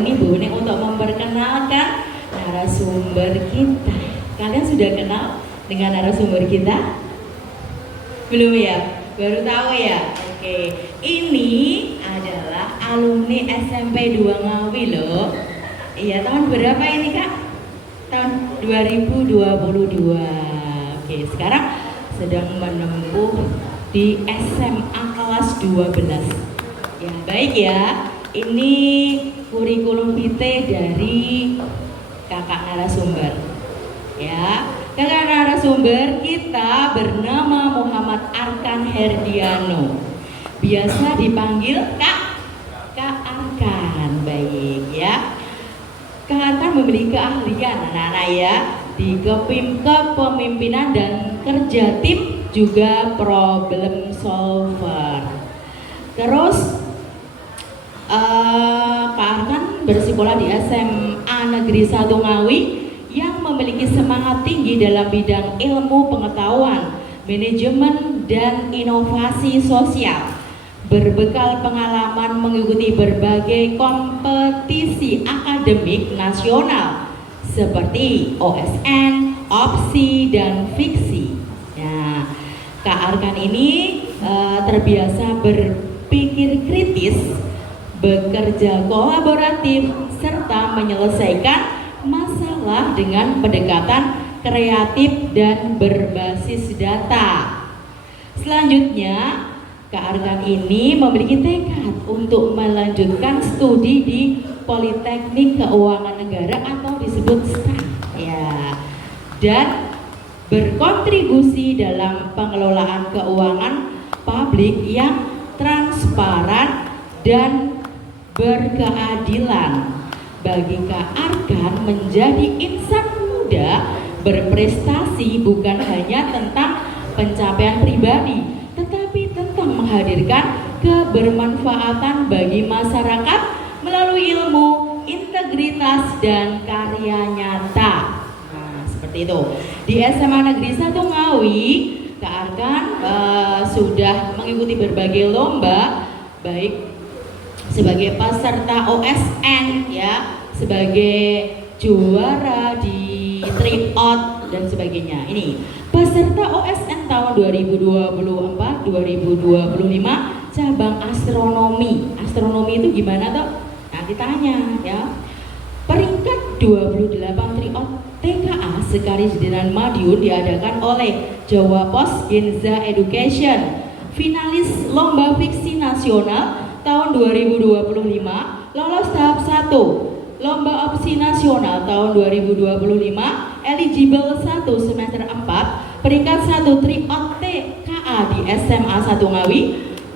ini Bu Nek untuk memperkenalkan narasumber kita. Kalian sudah kenal dengan narasumber kita? Belum ya? Baru tahu ya? Oke, ini adalah alumni SMP 2 Ngawi loh. Iya, tahun berapa ini Kak? Tahun 2022. Oke, sekarang sedang menempuh di SMA kelas 12. Ya, baik ya. Ini kurikulum vitae dari kakak narasumber. Ya, kakak narasumber kita bernama Muhammad Arkan Herdiano. Biasa dipanggil Kak Arkan. Baik ya. Kak Arkan memiliki keahlian anak-anak ya di kepemimpinan dan kerja tim, juga problem solver. Terus Kak Arkan bersekolah di SMA Negeri 1 Ngawi yang memiliki semangat tinggi dalam bidang ilmu pengetahuan, manajemen, dan inovasi sosial. Berbekal pengalaman mengikuti berbagai kompetisi akademik nasional seperti OSN, OPSI, dan Fiksi. Nah, Kak Arkan ini terbiasa berpikir kritis, bekerja kolaboratif, serta menyelesaikan masalah dengan pendekatan kreatif dan berbasis data. Selanjutnya, Kak Arkan ini memiliki tekad untuk melanjutkan studi di Politeknik Keuangan Negara atau disebut STAN, ya, dan berkontribusi dalam pengelolaan keuangan publik yang transparan dan berkeadilan. Bagi Kak Arkan, menjadi insan muda berprestasi bukan hanya tentang pencapaian pribadi, tetapi tentang menghadirkan kebermanfaatan bagi masyarakat melalui ilmu, integritas, dan karya nyata. Nah, seperti itu. Di SMA Negeri 1 Ngawi, Kak Arkan sudah mengikuti berbagai lomba, baik sebagai peserta OSN ya, sebagai juara di tryout dan sebagainya. Ini peserta OSN tahun 2024-2025 cabang astronomi. Astronomi itu gimana toh? Nah, ditanya ya. Peringkat 28 tryout TKA Sekari Sudirman Madiun diadakan oleh Jawa Pos Genza Education. Finalis Lomba Fiksi Nasional tahun 2025 lolos tahap 1, Lomba Opsi Nasional tahun 2025 eligible 1 semester 4, peringkat 1 tryout TKA di SMA 1 Ngawi,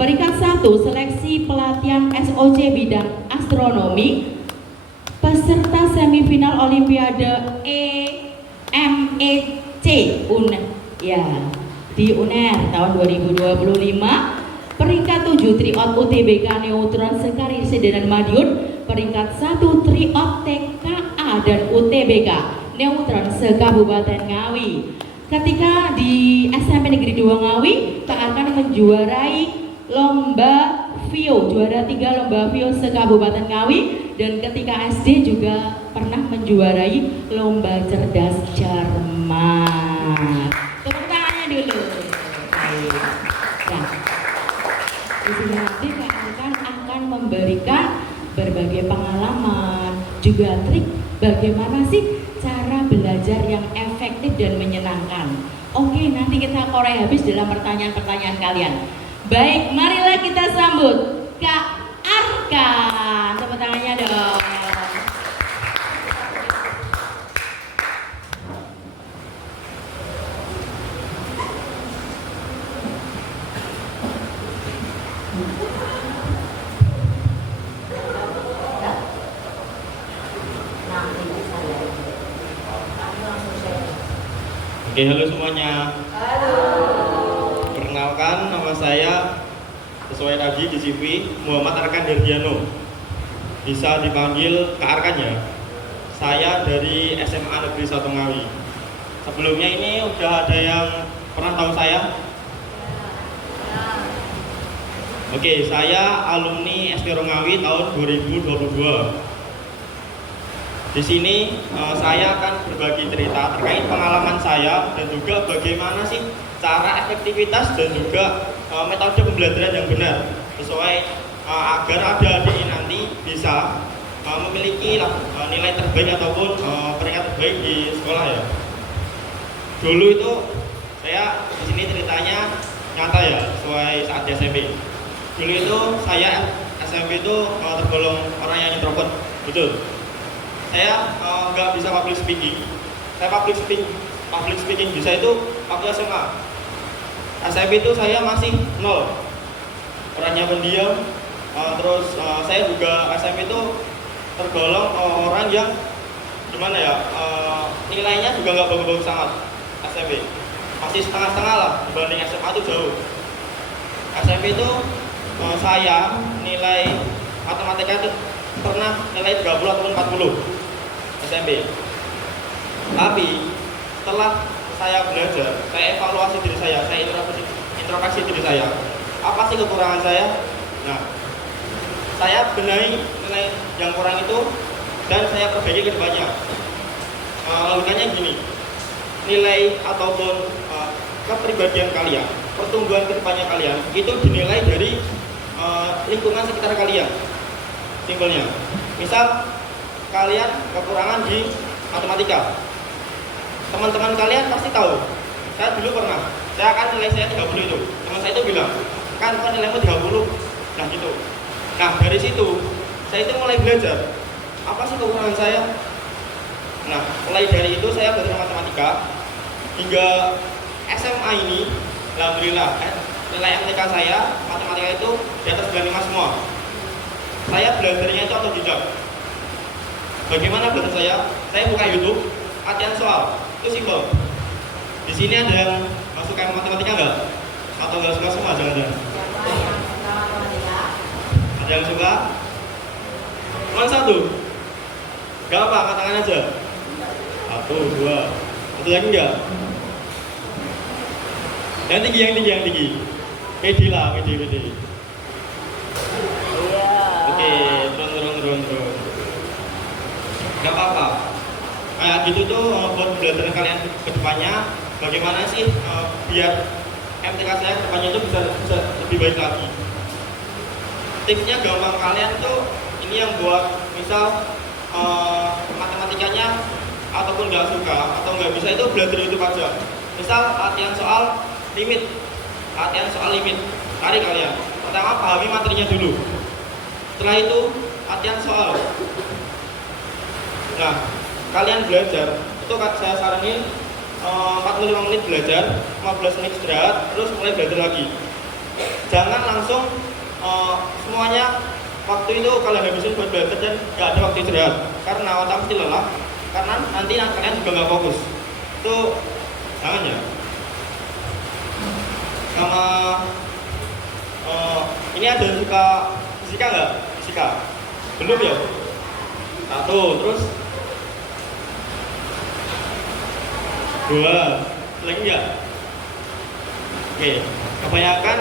peringkat 1 seleksi pelatihan SOC bidang astronomi, peserta semifinal Olimpiade MEC UNER ya di UNER tahun 2025, peringkat 7 tryout UTBK Neutron Sekari Sudirman Madiun, peringkat 1 tryout TKA dan UTBK Neutron se-Kabupaten Ngawi. Ketika di SMP Negeri 2 Ngawi, Kak Arkan menjuarai lomba VIO, juara 3 lomba VIO se-Kabupaten Ngawi, dan ketika SD juga pernah menjuarai lomba cerdas cermat. Tepuk tangannya dulu. Nah, di sini nanti Kak Arkan akan memberikan berbagai pengalaman, juga trik bagaimana sih cara belajar yang efektif dan menyenangkan. Oke, nanti kita korek habis dalam pertanyaan-pertanyaan kalian. Baik, marilah kita sambut Kak Arkan. Tepuk tangannya dong. Oke, halo semuanya. Halo. Perkenalkan, nama saya sesuai tadi di CV Muhammad Arkan Herdiano. Bisa dipanggil Kak Arkan ya. Saya dari SMA Negeri 1 Ngawi. Sebelumnya ini udah ada yang pernah tahu saya? Oke, saya alumni ST Ngawi tahun 2022. Di sini saya akan berbagi cerita terkait pengalaman saya dan juga bagaimana sih cara efektivitas dan juga metode pembelajaran yang benar sesuai agar adik-adik ini nanti bisa memiliki nilai terbaik ataupun peringkat terbaik di sekolah ya. Dulu itu saya di sini ceritanya nyata ya sesuai saat di SMP. Dulu itu saya SMP itu tergolong orang yang introvert, betul. Saya nggak bisa public speaking. Saya public speaking bisa itu waktu SMA. SMP itu saya masih nol. Orangnya pendiam. Terus saya juga SMP itu tergolong orang yang gimana ya? Nilainya juga nggak bagus-bagus sangat. SMP masih setengah-setengah lah dibanding SMA itu jauh. SMP itu saya nilai matematika itu pernah nilai 30 ataupun 40. SMP. Tapi setelah saya belajar, saya evaluasi diri saya introspeksi diri saya. Apa sih kekurangan saya? Nah, saya benahi nilai yang kurang itu dan saya perbaiki ke depannya. Logikanya gini, nilai ataupun kepribadian kalian, pertumbuhan ke depannya kalian itu dinilai dari lingkungan sekitar kalian. Simpelnya, misal kalian kekurangan di matematika, teman-teman kalian pasti tahu. Saya dulu pernah, saya akan nilai saya 30 itu, teman saya itu bilang, kan nilaimu 30, nah gitu. Nah dari situ, saya itu mulai belajar, apa sih kekurangan saya. Nah mulai dari itu saya belajar matematika, hingga SMA ini, alhamdulillah nilai MTK saya, matematika itu di atas 95 semua. Saya belajarnya itu otodidak. Bagaimana belajar saya? Saya buka YouTube, latihan soal, itu simpel. Di sini ada yang suka matematika nggak? Atau nggak suka semua? Jangan-jangan. Ada yang suka? Cuma satu? Gak apa, angkat tangan aja. 1, 2. Satu lagi nggak? Yang tinggi. Pede lah, pede. Oke, turun. Gak apa-apa. Kayak gitu tuh buat belajar kalian ke depannya, bagaimana sih biar MTK saya ke depannya itu bisa lebih baik lagi. Tipsnya gampang, kalian tuh ini yang buat misal matematikanya ataupun nggak suka atau nggak bisa itu belajar YouTube aja. Misal latihan soal limit. Cari kalian. Pertama pahami materinya dulu. Setelah itu latihan soal. Nah, kalian belajar, itu saya saranin 45 menit belajar, 15 menit istirahat, terus mulai belajar lagi. Jangan langsung semuanya waktu itu kalian habisin buat belajar dan gak ada waktu istirahat, karena otak pasti lelah, karena nanti kalian juga gak fokus. Itu jangan ya. Sama ini ada yang suka fisika nggak? Fisika? Belum ya? Satu, terus 2, lagi nggak? Oke, kebanyakan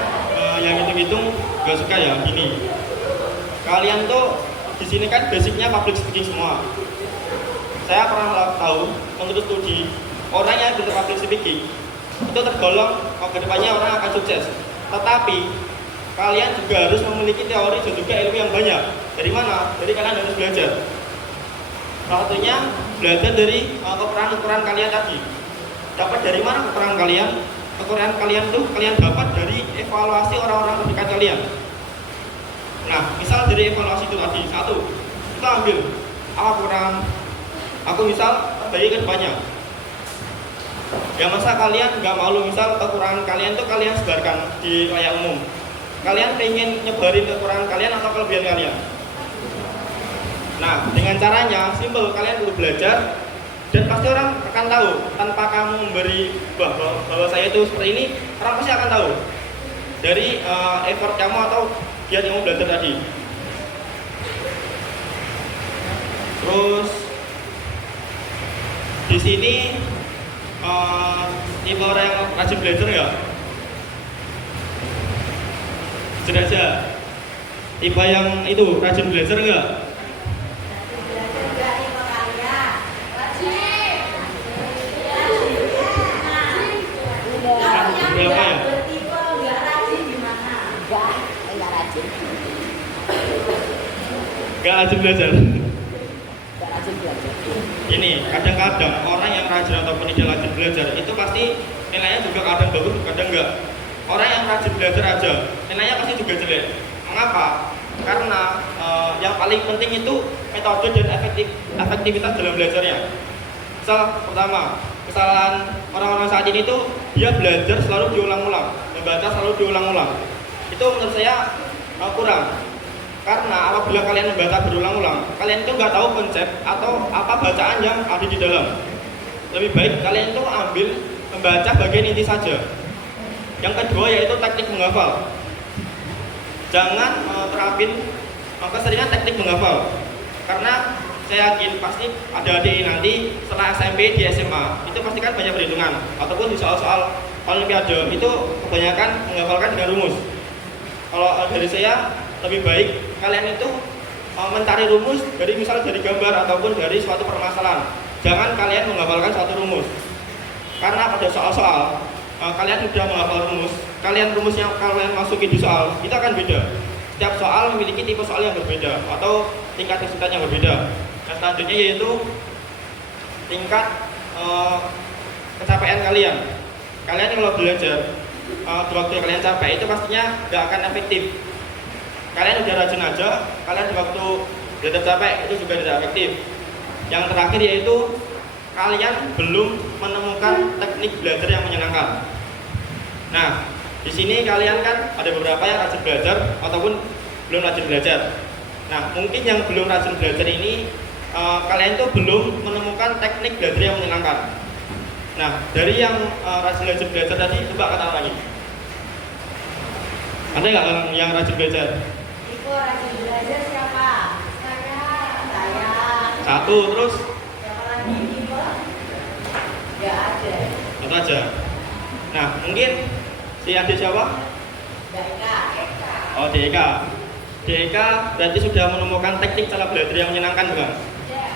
yang hitung-hitung nggak suka ya. Gini, kalian tuh di sini kan basicnya public speaking semua. Saya pernah tahu menurut studi orang yang bisa public speaking itu tergolong ke depannya orang akan sukses. Tetapi kalian juga harus memiliki teori dan juga ilmu yang banyak. Dari mana? Jadi kalian harus belajar. Salah satunya belajar dari kekurangan kalian tadi. Dapat dari mana kekurangan kalian? Kekurangan kalian tuh kalian dapat dari evaluasi orang-orang terdekat kalian. Nah, misal dari evaluasi itu tadi, satu, kita ambil apa kekurangan aku, misal perbaiki ke depannya. Ya masa kalian nggak malu misal kekurangan kalian tuh kalian sebarkan di layak umum. Kalian pengen nyebarin kekurangan kalian atau kelebihan kalian? Nah, dengan caranya simpel, kalian perlu belajar dan pasti orang akan tahu tanpa kamu memberi bahwa saya itu seperti ini, orang pasti akan tahu dari effort kamu atau giat yang kamu belajar tadi. Terus di sini tipe orang yang rajin belajar nggak? Jujur aja, tipe yang itu rajin belajar nggak? rajin belajar. Nggak rajin belajar. Ini kadang-kadang orang yang rajin ataupun tidak rajin belajar itu pasti nilainya juga kadang bagus, kadang enggak. Orang yang rajin belajar aja nilainya pasti juga jelek. Mengapa? Karena yang paling penting itu metode dan efektivitas dalam belajarnya. Misal pertama, kesalahan orang-orang saat ini itu dia belajar selalu diulang-ulang, membaca selalu diulang-ulang. Itu menurut saya kurang. Karena apabila kalian membaca berulang-ulang, kalian itu nggak tahu konsep atau apa bacaan yang ada di dalam. Lebih baik kalian itu ambil membaca bagian inti saja. Yang kedua yaitu teknik menghafal. Jangan terapin keseringan teknik menghafal. Karena saya yakin pasti ada adik nanti setelah SMP di SMA itu pasti kan banyak perhitungan ataupun di soal-soal olimpiade itu kebanyakan menghafalkan dengan rumus. Kalau dari saya lebih baik kalian itu mencari rumus dari misal dari gambar ataupun dari suatu permasalahan. Jangan kalian menghafalkan suatu rumus. Karena pada soal-soal kalian sudah menghafal rumus, rumus yang kalian masukin di soal itu akan beda. Setiap soal memiliki tipe soal yang berbeda atau tingkat kesulitan yang berbeda. Nah, selanjutnya yaitu tingkat kecapean kalian. Kalian kalau belajar di waktu kalian capek itu pastinya nggak akan efektif. Kalian udah rajin aja, kalian di waktu belajar capek itu juga tidak efektif. Yang terakhir yaitu kalian belum menemukan teknik belajar yang menyenangkan. Nah, di sini kalian kan ada beberapa yang rajin belajar ataupun belum rajin belajar. Nah, mungkin yang belum rajin belajar ini kalian tuh belum menemukan teknik belajar yang menyenangkan. Nah, dari yang rajin belajar tadi coba kata lagi. Ada nggak yang rajin belajar? Ibu rajin belajar siapa? Saya. Satu, terus? Siapa lagi? Ibu? Nggak ada. Satu aja. Nah, mungkin si adik siapa? Eka. Oh, Deka. Deka berarti sudah menemukan teknik cara belajar yang menyenangkan bukan? Ya.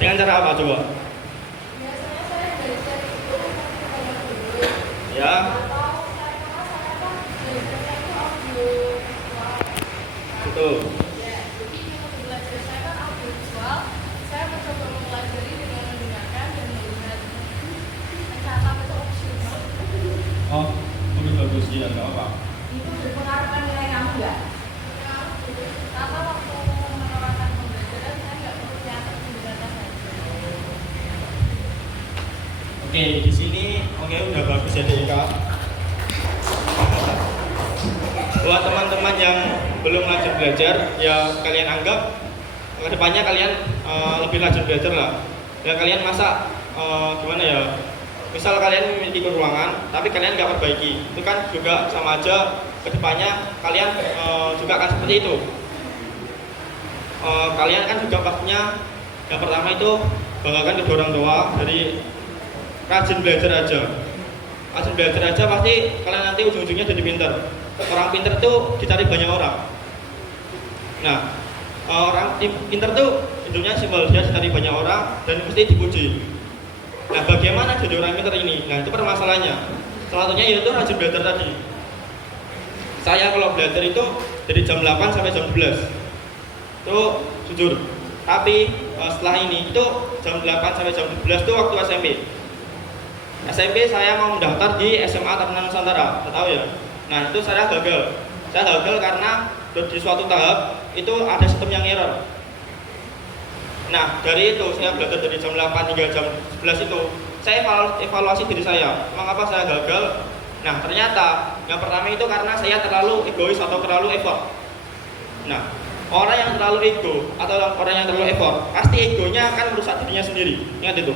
Dengan cara apa coba? Biasanya saya belajar itu banyak dulu. Ya. Atau saya kan belajarnya itu audio visual. Betul. Ya, jadi untuk belajar saya kan audio visual. Saya mencoba mempelajari dengan menggunakan dan melihat mencatat itu opsional. Oh, bagus ya, nggak apa. Itu berpengaruh kan nilai kamu nggak? Karena waktu menerapkan pembelajaran saya nggak perlu nyatet di data saja. Oke, di sini udah bagus ya Deka. Buat teman-teman yang belum rajin belajar, ya kalian anggap kedepannya kalian lebih rajin belajar lah. Ya kalian masa gimana ya? Misal kalian memiliki kekurangan, tapi kalian nggak perbaiki, itu kan juga sama aja kedepannya kalian juga akan seperti itu. Kalian kan juga pastinya yang pertama itu banggakan kedua orang tua dari rajin belajar aja. Rajin belajar aja pasti kalian nanti ujung-ujungnya jadi pintar. Orang pintar tuh dicari banyak orang. Nah, orang pintar tuh intinya simpel, dia dicari banyak orang dan mesti dipuji. Nah, bagaimana jadi orang pintar ini? Nah, itu permasalahannya. Salah satunya yaitu rajin belajar tadi. Saya kalau belajar itu dari jam 8 sampai jam 12. Itu jujur. Tapi setelah ini itu jam 8 sampai jam 12 itu waktu SMP. SMP saya mau mendaftar di SMA Taruna Nusantara, tahu ya? Nah, itu saya gagal. Saya gagal karena di suatu tahap itu ada sistem yang error. Nah, dari itu saya belajar dari jam 8 hingga jam 11 itu saya evaluasi diri saya. Mengapa saya gagal? Nah, ternyata yang pertama itu karena saya terlalu egois atau terlalu effort. Nah, orang yang terlalu ego atau orang yang terlalu effort, pasti egonya akan merusak dirinya sendiri. Ingat itu.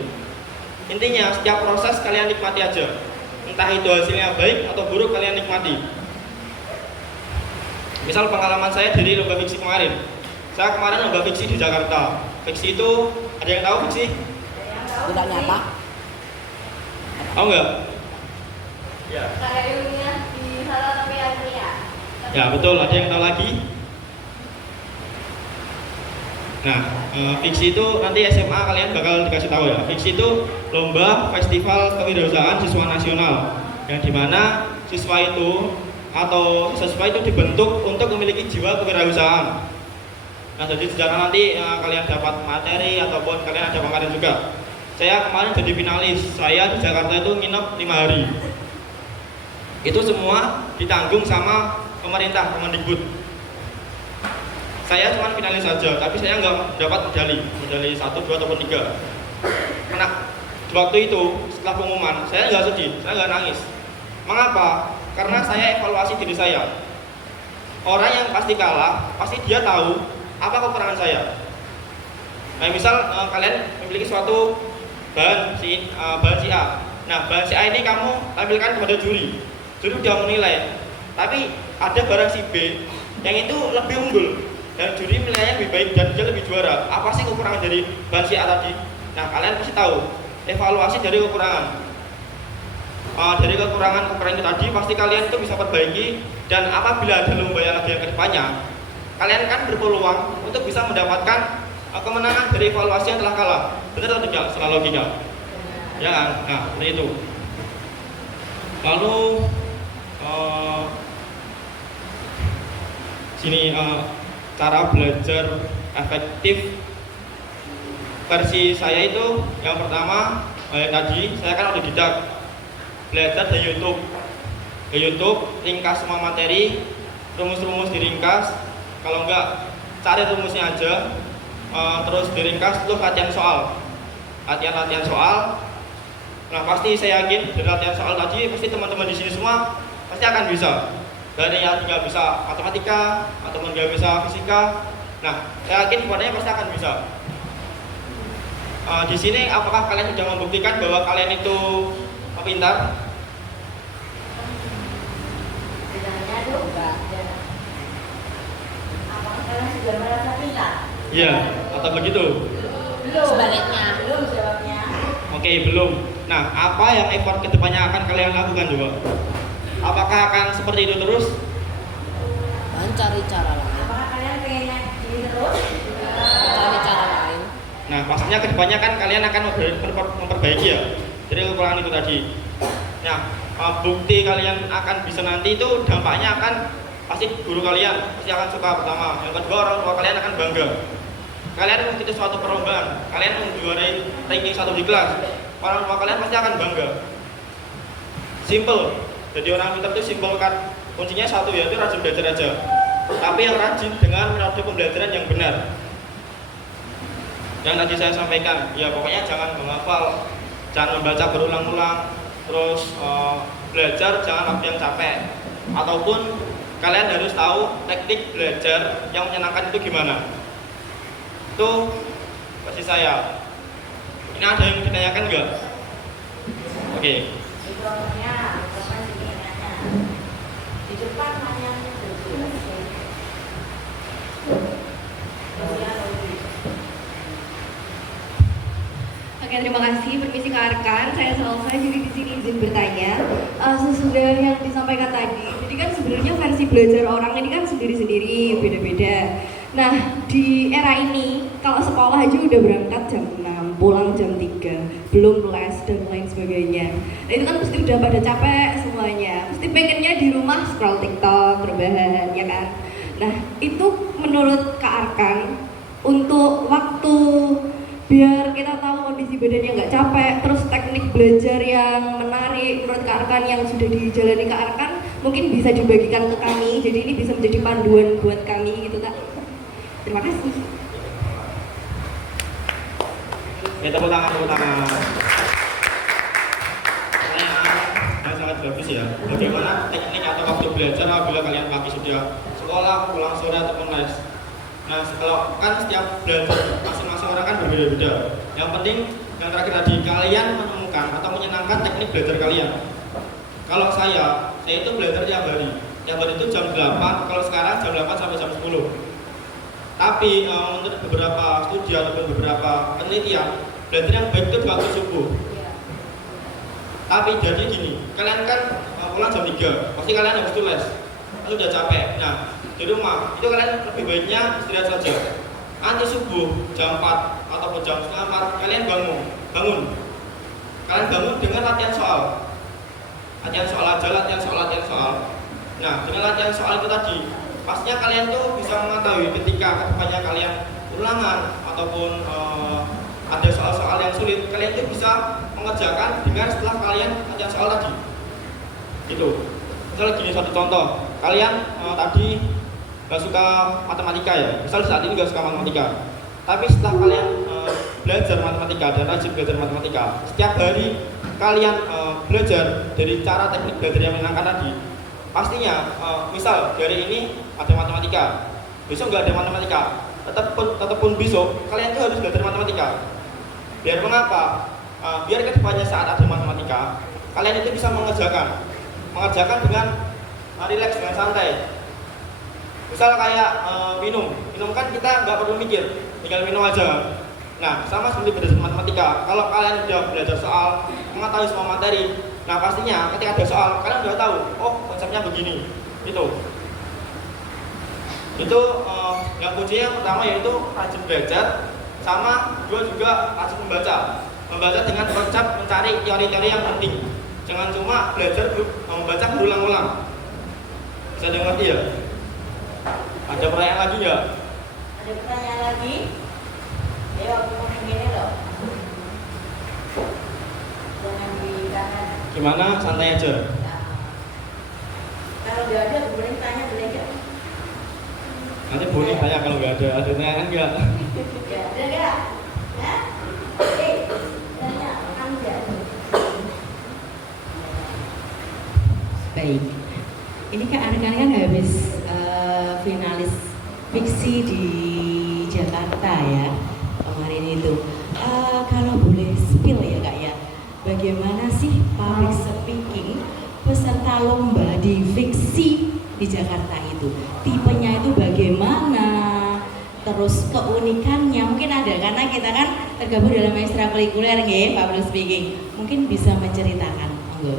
Intinya, setiap proses kalian nikmati aja. Entah itu hasilnya baik atau buruk, kalian nikmati. Misal pengalaman saya dari lomba fiksi kemarin. Saya kemarin lomba fiksi di Jakarta. Fiksi itu, ada yang tahu fiksi? Tidak nyata. Tahu nggak? Ya. Kayak ilmiah di salah satu ilmiah. Ya betul. Ada yang tahu lagi? Nah, fiksi itu nanti SMA kalian bakal dikasih tahu ya. Fiksi itu lomba festival kewirausahaan siswa nasional, yang dimana siswa itu atau siswa itu dibentuk untuk memiliki jiwa kewirausahaan. Nah, jadi di sana nanti kalian dapat materi ataupun kalian ada makanan juga. Saya kemarin jadi finalis, saya di Jakarta itu nginep 5 hari. Itu semua ditanggung sama pemerintah, Kemendikbud. Saya cuma finalis saja, tapi saya nggak dapat medali 1, 2 ataupun 3. Karena waktu itu setelah pengumuman, saya nggak sedih, saya nggak nangis. Mengapa? Karena saya evaluasi diri saya. Orang yang pasti kalah, pasti dia tahu apa kekurangan saya. Nah, misal kalian memiliki suatu bahan si A. Nah, bahan si A ini kamu tampilkan kepada juri. Juri sudah menilai. Tapi ada barang si B yang itu lebih unggul dan juri menilainya lebih baik dan dia lebih juara. Apa sih kekurangan dari bahan si A tadi? Nah, kalian pasti tahu. Evaluasi dari kekurangan. Dari kekurangan itu tadi pasti kalian itu bisa perbaiki, dan apabila ada lomba yang lagi yang kedepannya, kalian kan berpeluang untuk bisa mendapatkan kemenangan dari evaluasi yang telah kalah. Benar atau tidak secara logika? Ya kan? Nah, seperti itu. Lalu sini cara belajar efektif versi saya itu yang pertama tadi saya kan otodidak, belajar dari YouTube. Di YouTube ringkas semua materi, rumus-rumus diringkas. Kalau enggak cari rumusnya aja, terus diringkas, terus latihan soal. Latihan soal. Nah, pasti saya yakin dari latihan soal tadi pasti teman-teman di sini semua pasti akan bisa. Dari yang nggak bisa matematika ataupun nggak bisa fisika, nah saya yakin kepadanya pasti akan bisa. Di sini apakah kalian sudah membuktikan bahwa kalian itu pintar? Apakah kalian sudah merasa pintar? Iya, atau begitu? Belum. Sebaliknya, belum jawabnya. Oke, belum. Nah, apa yang effort kedepannya akan kalian lakukan coba? Apakah akan seperti itu terus? Cari cara lain. Apakah kalian pengennya gini terus? Cari cara lain. Nah, pastinya kedepannya kan kalian akan memperbaiki ya dari kekurangan itu tadi. Nah, bukti kalian akan bisa nanti itu dampaknya akan pasti guru kalian pasti akan suka pertama. Yang kedua, orang tua kalian akan bangga. Kalian mengikuti suatu perlombaan, kalian menjuarai ranking 1 di kelas, orang tua kalian pasti akan bangga. Simple. Jadi orang pintar itu simple kan. Kuncinya satu, yaitu rajin belajar aja. Tapi yang rajin dengan metode pembelajaran yang benar. Yang tadi saya sampaikan, ya pokoknya jangan menghafal, jangan membaca berulang-ulang, terus belajar jangan waktu yang capek. Ataupun kalian harus tahu teknik belajar yang menyenangkan itu gimana. Itu versi saya. Ini ada yang ditanyakan enggak? Oke. Contohnya, misalkan sini nanya. Di depan nanya Oke, terima kasih. Permisi Kak Arkan, saya Salsa. Jadi di sini izin bertanya sesudah yang disampaikan tadi. Jadi kan sebenarnya versi belajar orang ini kan sendiri-sendiri, beda-beda. Nah, di era ini kalau sekolah aja udah berangkat jam 6, pulang jam 3, belum les dan lain sebagainya. Nah, itu kan pasti udah pada capek semuanya. Pasti pengennya di rumah scroll TikTok, rebahan, ya kan? Nah, itu menurut Kak Arkan untuk waktu biar kita tahu kondisi badannya nggak capek, terus teknik belajar yang menarik menurut Kak Arkan yang sudah dijalani Kak Arkan mungkin bisa dibagikan ke kami, jadi ini bisa menjadi panduan buat kami gitu Kak. Terima kasih. Ya, tepuk tangan. Pertanyaan yang sangat bagus ya. Bagaimana teknik atau waktu belajar apabila kalian pagi sudah sekolah, pulang sore ataupun les? Nah, kalau kan setiap belajar masing-masing orang kan berbeda-beda. Yang penting yang terakhir tadi kalian menemukan atau menyenangkan teknik belajar kalian. Kalau saya itu belajar tiap hari. Tiap hari itu jam 8, kalau sekarang jam 8 sampai jam 10. Tapi menurut beberapa studi ataupun beberapa penelitian, belajar yang baik itu di waktu subuh. Tapi jadi gini, kalian kan pulang jam 3, pasti kalian habis itu les, itu udah capek. Nah, di rumah itu kalian lebih baiknya istirahat saja. Nanti subuh jam 4 ataupun jam setengah 4 kalian bangun. Kalian bangun dengan latihan soal. Latihan soal aja, latihan soal. Nah, dengan latihan soal itu tadi pastinya kalian tuh bisa mengetahui ketika kedepannya kalian ulangan ataupun ada soal-soal yang sulit, kalian tuh bisa mengerjakan dengan setelah kalian ada soal tadi. Itu. Misal gini satu contoh, kalian tadi nggak suka matematika ya, misal saat ini nggak suka matematika, tapi setelah kalian belajar matematika dan rajin belajar matematika, setiap hari kalian belajar dari cara teknik belajar yang menyenangkan tadi, pastinya misal dari ini ada matematika, besok nggak ada matematika, tetap pun besok kalian tuh harus belajar matematika. Biar mengapa? Biar kedepannya saat ada matematika, kalian itu bisa mengerjakan dengan rileks, dengan santai. Misal kayak minum kan kita nggak perlu mikir, tinggal minum aja. Nah, sama seperti belajar matematika. Kalau kalian udah belajar soal, mengetahui semua materi, nah pastinya ketika ada soal, kalian udah tahu, oh konsepnya begini. Itu yang kuncinya yang pertama yaitu rajin belajar, sama kedua juga rajin membaca dengan konsep mencari teori-teori yang penting. Jangan cuma belajar membaca berulang-ulang. Bisa dengar ya? Ada pertanyaan lagi nggak? Ada pertanyaan lagi? Ya, aku mau gini loh. Jangan di kanan. Gimana? Santai aja. Nah, kalau nggak ada, boleh tanya, boleh nggak? Nanti boleh tanya kalau nggak ada. Ada pertanyaan nggak? Ya, ada nggak? Hah? Tanya, kan nggak? Baik, ini kan anak-anak kan habis finalis fiksi di Jakarta ya kemarin itu. Kalau boleh spill ya kak ya, bagaimana sih public speaking peserta lomba di fiksi di Jakarta itu? Tipenya itu bagaimana? Terus keunikannya mungkin ada, karena kita kan tergabung dalam ekstrakurikuler nggih, public speaking. Mungkin bisa menceritakan, monggo.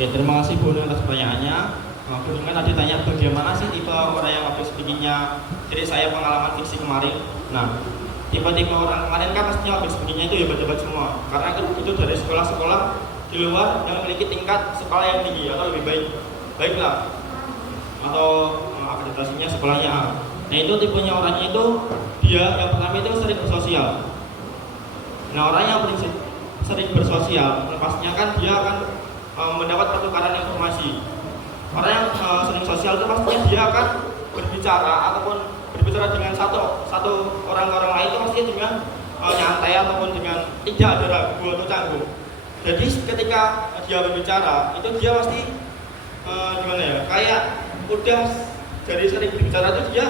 Oke, terima kasih Bu atas pertanyaannya. Bu kan tadi tanya bagaimana sih tipe orang yang public speakingnya. Jadi saya pengalaman fiksi kemarin. Nah, tipe-tipe orang kemarin kan pastinya public speakingnya itu hebat-hebat semua. Karena itu dari sekolah-sekolah di luar yang memiliki tingkat sekolah yang tinggi atau lebih baiklah, atau akreditasinya sekolahnya A. Nah itu tipenya orangnya itu dia yang pertama itu sering bersosial. Nah orang yang sering bersosial, pastinya kan dia akan mendapat pertukaran informasi. Orang yang sering sosial itu pastinya dia akan berbicara ataupun berbicara dengan satu orang lain itu pastinya dengan nyantai ataupun dengan tidak ada ragu atau canggung. Jadi ketika dia berbicara itu dia pasti gimana ya, kayak udah dari sering berbicara itu dia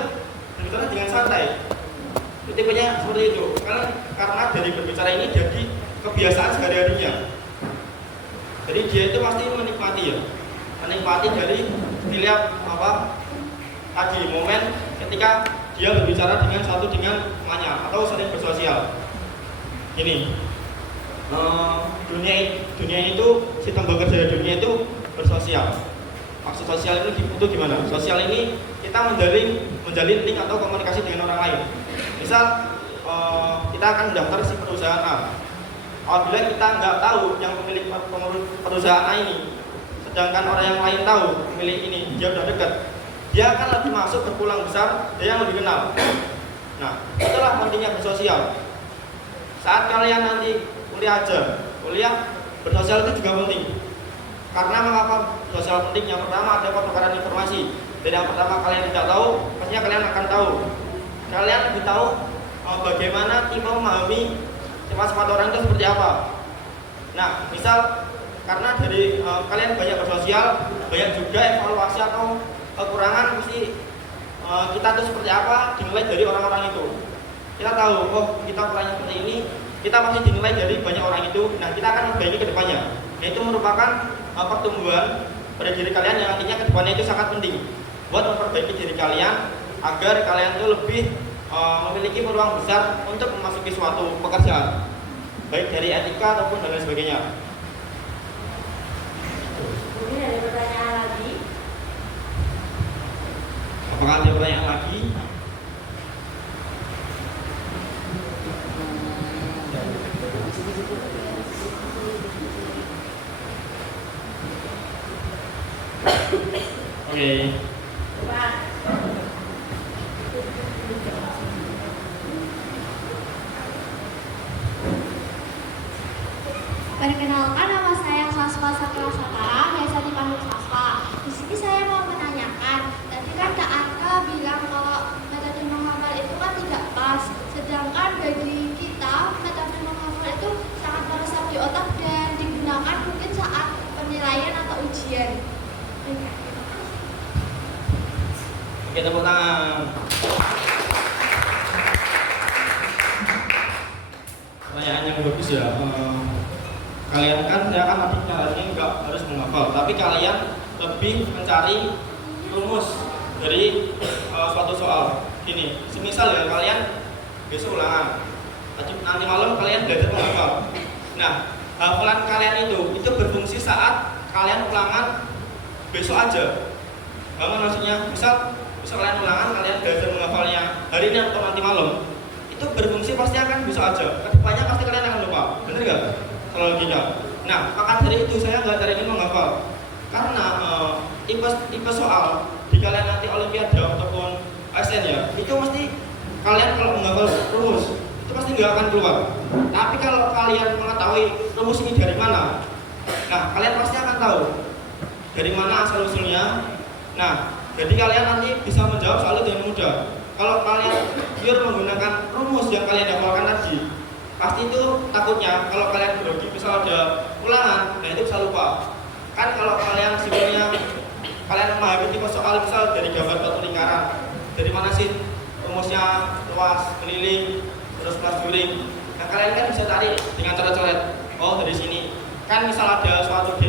berbicara dengan santai. Itu tipenya seperti itu. Karena dari berbicara ini jadi kebiasaan sehari-harinya. Jadi dia itu pasti menikmati dari setiap tadi momen ketika dia berbicara dengan temannya atau sering bersosial. Gini, dunia itu sistem bekerja dunia itu bersosial. Maksud sosial itu gimana? Sosial ini kita menjalin link atau komunikasi dengan orang lain. Misal kita akan mendaftar si perusahaan A. Apabila kita nggak tahu yang pemilik perusahaan A ini, sedangkan orang yang lain tahu pemilik ini, dia udah dekat, dia akan lebih masuk ke peluang besar dia yang lebih kenal. Nah, itulah pentingnya bersosial. Saat kalian nanti kuliah bersosial itu juga penting. Karena mengapa sosial penting? Yang pertama ada pertukaran informasi. Dan yang pertama kalian tidak tahu, pastinya kalian akan tahu. Kalian lebih tahu bagaimana tipe memahami sifat-sifat orang itu seperti apa. Nah, misal karena dari kalian banyak bersosial, banyak juga evaluasi atau kekurangan mesti kita itu seperti apa dinilai dari orang-orang itu. Kita tahu, oh kita kurangnya seperti ini, kita masih dinilai dari banyak orang itu. Nah, kita akan memperbaiki ke depannya. Nah, itu merupakan pertumbuhan pada diri kalian yang nantinya ke depannya itu sangat penting buat memperbaiki diri kalian agar kalian itu lebih memiliki peluang besar untuk memasuki suatu pekerjaan, baik dari etika ataupun dan lain sebagainya. Mungkin ada pertanyaan lagi? Apakah ada pertanyaan lagi? Oke. Perkenalkan, nama saya Saswa Sakila Satara, biasa dipanggil Saswa. Di sini saya mau menanyakan, tadi kan Kak Arka bilang kalau metode menghafal itu kan tidak pas, sedangkan bagi kita metode menghafal itu sangat meresap di otak dan digunakan mungkin saat penilaian atau ujian. Oke, tepuk tangan. Pertanyaan yang bagus ya. Kalian kan, saya kan tadi caranya nggak harus menghafal, tapi kalian lebih mencari rumus dari suatu soal. Gini, semisal ya kalian besok ulangan, nanti malam kalian belajar menghafal. Nah, hafalan kalian itu berfungsi saat kalian ulangan besok aja. Bagaimana maksudnya? Misal kalian ulangan, kalian belajar menghafalnya hari ini atau nanti malam, itu berfungsi pasti akan besok aja. Kedepannya pasti kalian akan lupa, bener nggak? Kalau logika. Nah, maka dari itu saya nggak cari ini menghafal, karena tipe soal di kalian nanti olimpiade ataupun ASN ya, itu mesti kalian kalau menghafal rumus itu pasti nggak akan keluar. Tapi kalau kalian mengetahui rumus ini dari mana, nah kalian pasti akan tahu dari mana asal usulnya. Nah, jadi kalian nanti bisa menjawab soal itu dengan mudah. Kalau kalian pure menggunakan rumus yang kalian hafalkan tadi, pasti itu takutnya kalau kalian grogi misal ada ulangan, nah itu bisa lupa. Kan kalau kalian sebenarnya kalian memahami tipe soal misal dari gambar batu lingkaran, dari mana sih rumusnya, luas, keliling, terus plus miring. Nah kalian kan bisa cari dengan cara coret. Oh dari sini. Kan misal ada suatu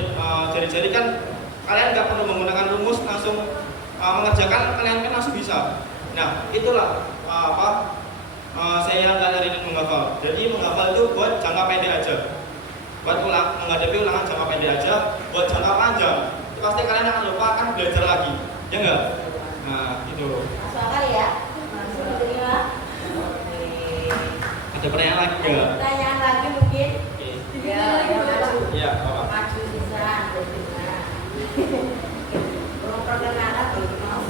jari-jari kan kalian nggak perlu menggunakan rumus langsung mengerjakan, kalian kan langsung bisa. Nah itulah saya nggak nyariin menghafal. Jadi menghafal itu buat jangka pendek aja, buat menghadapi ulangan jangka pendek aja. Buat jangka panjang itu pasti kalian akan lupa, akan belajar lagi, ya enggak? Nah itu. Masuk akal ya? Langsung diterima. Ada pertanyaan lagi nggak? Pertanyaan lagi mungkin? Oke. Ya, maju. Iya, Bapak. Maju bisa, terima. Perkenalan belum mau.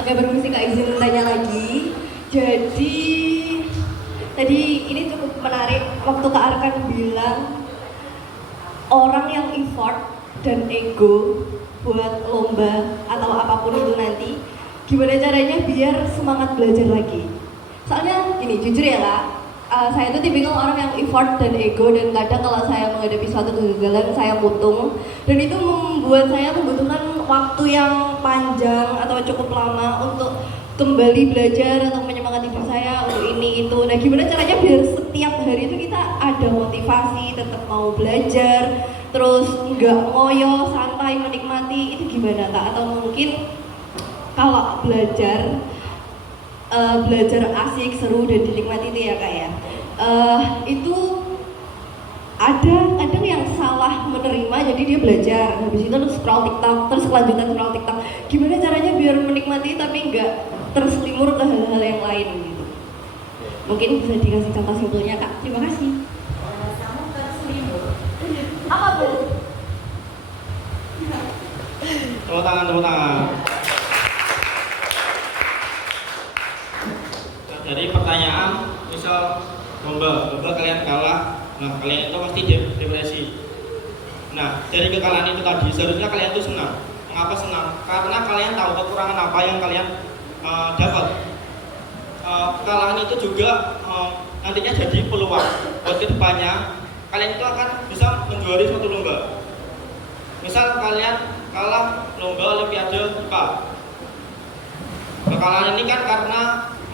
Oke, permisi Kak, izin tanya lagi. Jadi tadi ini cukup menarik waktu Kak Arkan bilang orang yang effort dan ego buat lomba atau apapun itu nanti, gimana caranya biar semangat belajar lagi. Soalnya gini, jujur ya Kak, saya itu tipikal orang yang effort dan ego, dan kadang kalau saya menghadapi suatu kegagalan saya mutung, dan itu membuat saya membutuhkan waktu yang panjang atau cukup lama untuk kembali belajar atau menyemangati diri saya untuk ini itu. Nah gimana caranya biar setiap hari itu kita ada motivasi, tetap mau belajar, terus nggak ngoyo, santai, menikmati, itu gimana Kak? Atau mungkin kalau belajar asik, seru, dan dinikmati itu ya Kak ya, itu ada kadang yang salah menerima, jadi dia belajar, habis itu terus scroll TikTok, terus kelanjutan scroll TikTok. Gimana caranya biar menikmati tapi nggak terselimur ke hal-hal yang lain gitu? Mungkin bisa dikasih contoh simpelnya Kak. Terima kasih. Kamu terselimur. Apa Bu? Tepuk tangan, tepuk tangan. Nah, dari pertanyaan, misal lomba kalian kalah, nah kalian itu pasti depresi. Nah dari kekalahan itu tadi seharusnya kalian itu senang. Mengapa senang? Karena kalian tahu kekurangan apa yang kalian dapat. Kekalahan itu juga nantinya jadi peluang buat kedepannya kalian itu akan bisa menjuari suatu lomba. Misal kalian kalah lomba olimpiade IPA. Kekalahan ini kan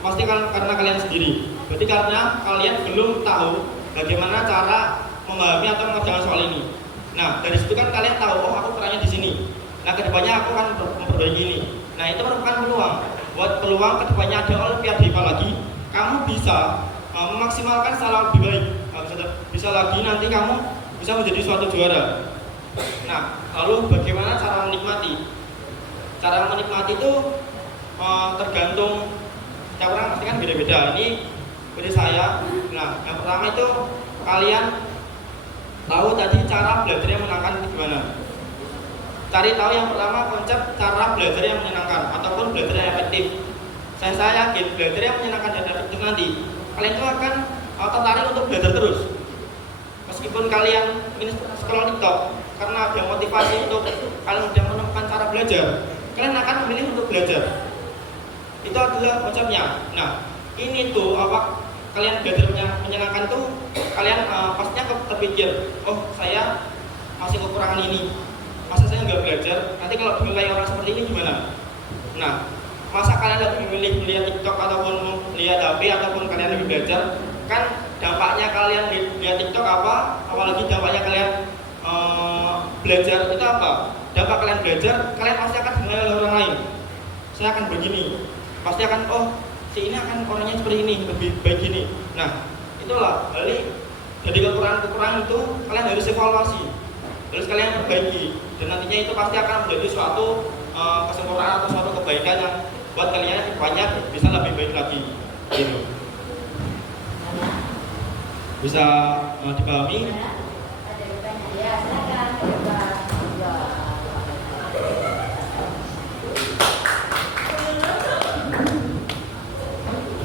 pasti karena kalian sendiri. Berarti karena kalian belum tahu bagaimana cara memahami atau mengerjakan soal ini. Nah dari situ kan kalian tahu, oh aku kurangnya di sini. Nah kedepannya aku akan memperbaiki ini. Nah itu merupakan peluang. Buat peluang kedepannya ada olimpiade IPA lagi, kamu bisa memaksimalkan secara lebih baik. Bisa lagi nanti kamu bisa menjadi suatu juara. Nah lalu bagaimana cara menikmati? Cara menikmati itu tergantung tiap orang, pasti kan beda-beda. Ini dari saya. Nah yang pertama itu kalian tahu tadi cara belajar yang menyenangkan itu gimana. Cari tahu yang pertama konsep cara belajar yang menyenangkan ataupun belajar yang efektif. Saya yakin belajar yang menyenangkan dan efektif nanti kalian itu akan tertarik untuk belajar terus. Meskipun kalian ingin scroll TikTok, karena ada motivasi untuk kalian sudah menemukan cara belajar, kalian akan memilih untuk belajar. Itu adalah konsepnya. Nah, ini tuh apa kalian belajarnya menyenangkan tuh, kalian pastinya terpikir, oh saya masih kekurangan ini, masa saya nggak belajar, nanti kalau dinilai orang seperti ini gimana? Nah, masa kalian lebih memilih melihat TikTok ataupun melihat HP ataupun kalian lebih belajar? Kan dampaknya kalian lihat TikTok apa? Apalagi dampaknya kalian belajar itu apa? Dampak kalian belajar, kalian pasti akan dinilai oleh orang lain. Saya akan begini, pasti akan oh si ini akan orangnya seperti ini, lebih baik gini. Nah, itulah dari kekurangan itu kalian harus evaluasi, terus kalian perbaiki, dan nantinya itu pasti akan menjadi suatu kesempurnaan atau suatu kebaikan yang buat kalian banyak bisa lebih baik lagi. Gitu. Bisa dipahami? Ada bertanya ya, silakan coba.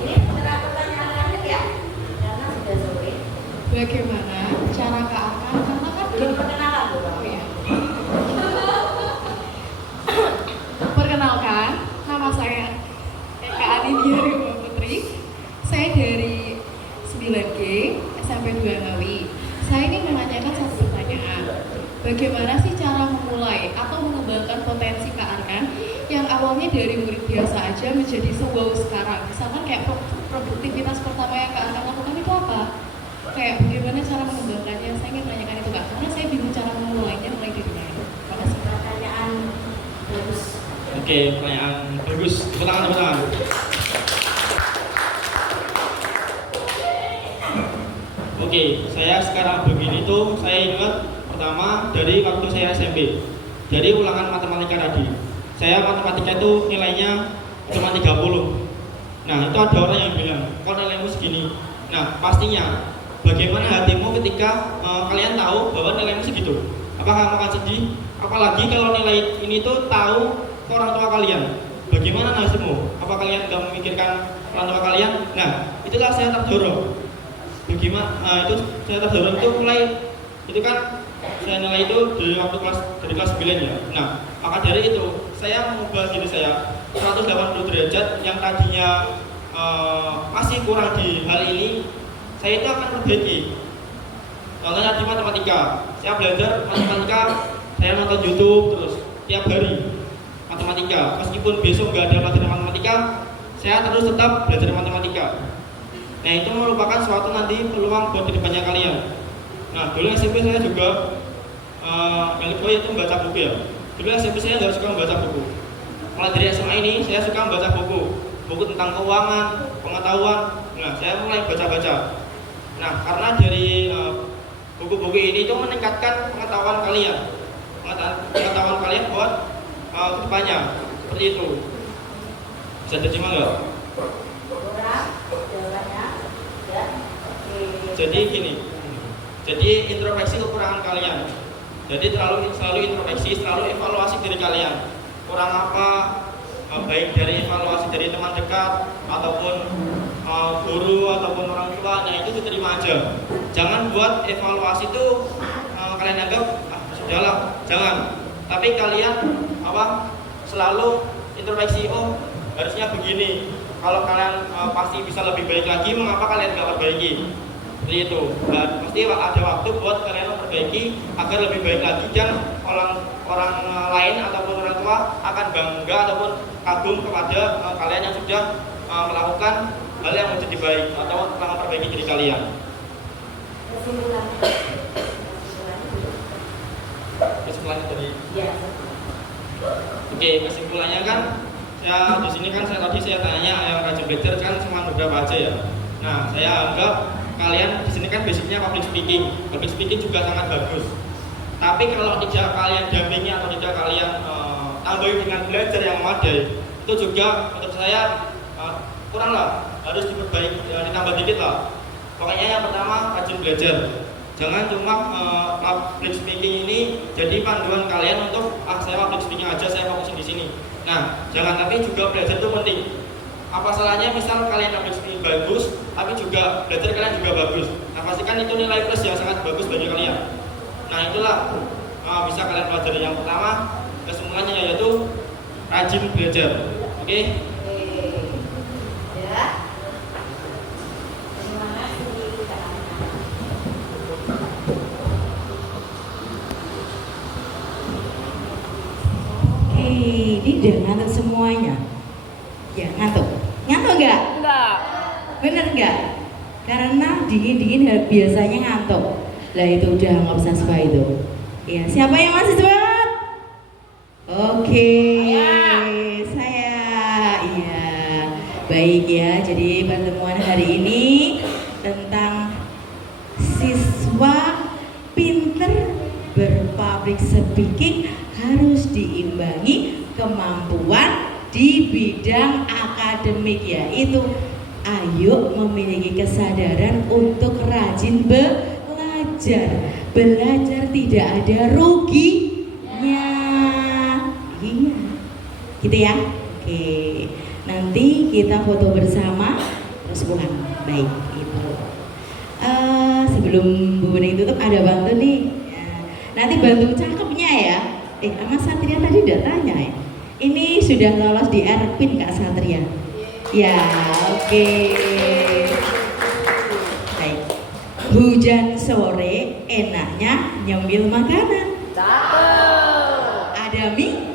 Ini pertanyaan lanjut ya, karena sudah sore. Bagaimana cara Kak Arkan, karena kan Belum perkenalan loh. Oh iya. Perkenalkan, nama saya Eka Anindya Rima Putri. Saya dari 9G SMP 2 Ngawi. Saya ingin menanyakan satu pertanyaan. Bagaimana sih cara memulai atau mengembangkan potensi Kak Arkan yang awalnya dari murid biasa aja menjadi sewow sekarang? Misalkan kayak produktivitas pertama yang Kak Arkan lakukan itu apa? Kayak bagaimana cara mengembangkannya? Saya ingin menanyakan itu Kak, karena saya bingung cara memulainya mulai dari mana. Terima kasih. Pertanyaan bagus. Oke, pertanyaan bagus. Tepuk tangan, tepuk tangan. Oke, saya sekarang begini tuh, saya ingat pertama dari waktu saya SMP. Dari ulangan matematika tadi. Saya matematika itu nilainya cuma 30. Nah, itu ada orang yang bilang, kok nilaimu segini? Nah, pastinya bagaimana hatimu ketika kalian tahu bahwa nilaimu segitu? Apakah kamu akan sedih? Apalagi kalau nilai ini tuh tahu ke orang tua kalian. Bagaimana nasibmu? Apa kalian nggak memikirkan orang tua kalian? Nah, itulah saya terdorong. Bagaimana itu saya terdorong itu mulai itu kan saya nilai itu dari waktu kelas 9 ya. Nah, maka dari itu saya mengubah diri saya 180 derajat yang tadinya masih kurang di hal ini, saya itu akan perbaiki. Contohnya di matematika, saya belajar matematika, saya nonton YouTube terus tiap hari matematika. Meskipun besok nggak ada materi matematika, saya terus tetap belajar matematika. Nah, itu merupakan suatu nanti peluang buat kedepannya kalian. Nah, dulu SMP saya juga yang kedua itu membaca buku ya. Dulu SMP saya nggak suka membaca buku. Mulai dari SMA ini saya suka membaca buku tentang keuangan, pengetahuan. Nah, saya mulai baca-baca. Nah, karena dari buku-buku ini itu meningkatkan pengetahuan kalian buat kedepannya. Seperti itu. Bisa diterima nggak? Jadi gini, jadi introspeksi kekurangan kalian. Jadi selalu introspeksi, selalu evaluasi diri kalian. Kurang apa, baik dari evaluasi dari teman dekat ataupun guru ataupun orang tua, nah itu diterima aja. Jangan buat evaluasi itu kalian anggap sudahlah, jangan. Tapi kalian selalu introspeksi, oh harusnya begini. Kalau kalian pasti bisa lebih baik lagi, mengapa kalian nggak perbaiki? Seperti itu. Dan pasti ada waktu buat kalian memperbaiki agar lebih baik lagi, dan orang lain ataupun orang tua akan bangga ataupun kagum kepada kalian yang sudah melakukan hal yang menjadi baik atau telah memperbaiki diri kalian. Kesimpulannya dari Oke, kesimpulannya kan ya di sini kan saya tanya yang rajin belajar kan cuma beberapa aja ya. Nah, saya anggap kalian di sini kan basicnya public speaking juga sangat bagus. Tapi kalau tidak kalian dampingi atau tidak kalian tambahi dengan belajar yang memadai, itu juga menurut saya kurang lah, harus diperbaiki, ditambah dikit lah. Pokoknya yang pertama rajin belajar. Jangan cuma public speaking ini jadi panduan kalian untuk saya public speaking aja, saya fokusin di sini. Nah, jangan, tapi juga belajar itu penting. Apa salahnya misal kalian ambil skill bagus, tapi juga belajar kalian juga bagus. Nah pastikan itu nilai plus yang sangat bagus bagi kalian. Nah itulah bisa kalian pelajari. Yang pertama kesimpulannya yaitu rajin belajar. Oke? Ya. Terima kasih Kak Ana. Oke, ini udah ngantuk semuanya. Ya, ngantuk. Ngantuk nggak? Enggak. Bener nggak? Karena dingin-dingin biasanya ngantuk. Lah itu udah nggak usah suka itu. Ya, siapa yang masih semangat? Oke, saya. Iya, baik ya. Jadi pertemuan hari ini tentang siswa pinter berpublic speaking harus diimbangi kemampuan di bidang akademik, yaitu ayo memiliki kesadaran untuk rajin belajar. Belajar tidak ada ruginya. Iya, gitu ya. Oke, nanti kita foto bersama terus pulang. Baik, itu. Sebelum Bu Bening tutup ada bantu nih. Nanti bantu cakepnya ya. Mas Satria tadi udah tanya ya. Ini sudah lolos di Erpin Kak Satria. Ya, oke. Baik. Hujan sore enaknya nyemil makanan. Cakep. Ada mie,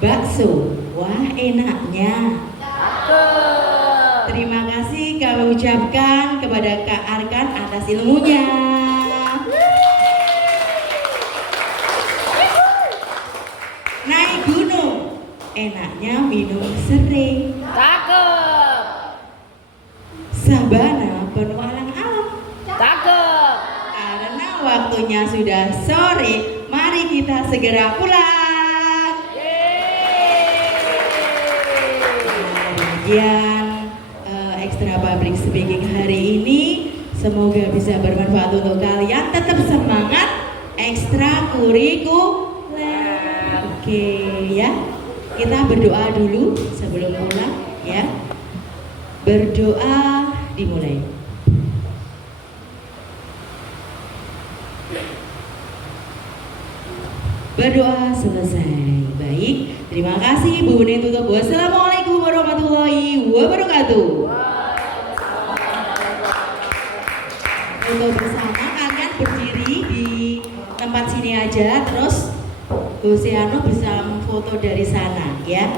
bakso. Wah, enaknya. Cakep. Terima kasih kami ucapkan kepada Kak Arkan atas ilmunya. Naik gunung, enaknya minum sering. Cakep. Sabana penuh alang-alang. Cakep. Karena waktunya sudah sore, mari kita segera pulang. Demikian ekstra public speaking hari ini, semoga bisa bermanfaat untuk kalian. Tetap semangat ekstra kurikuler. Oke ya, kita berdoa dulu sebelum pulang ya. Berdoa dimulai. Berdoa selesai. Baik, terima kasih Bu Bening tutup. Wassalamualaikum warahmatullahi wabarakatuh. Foto bersama, kalian berdiri di tempat sini aja, terus Luciano bisa foto dari sana ya.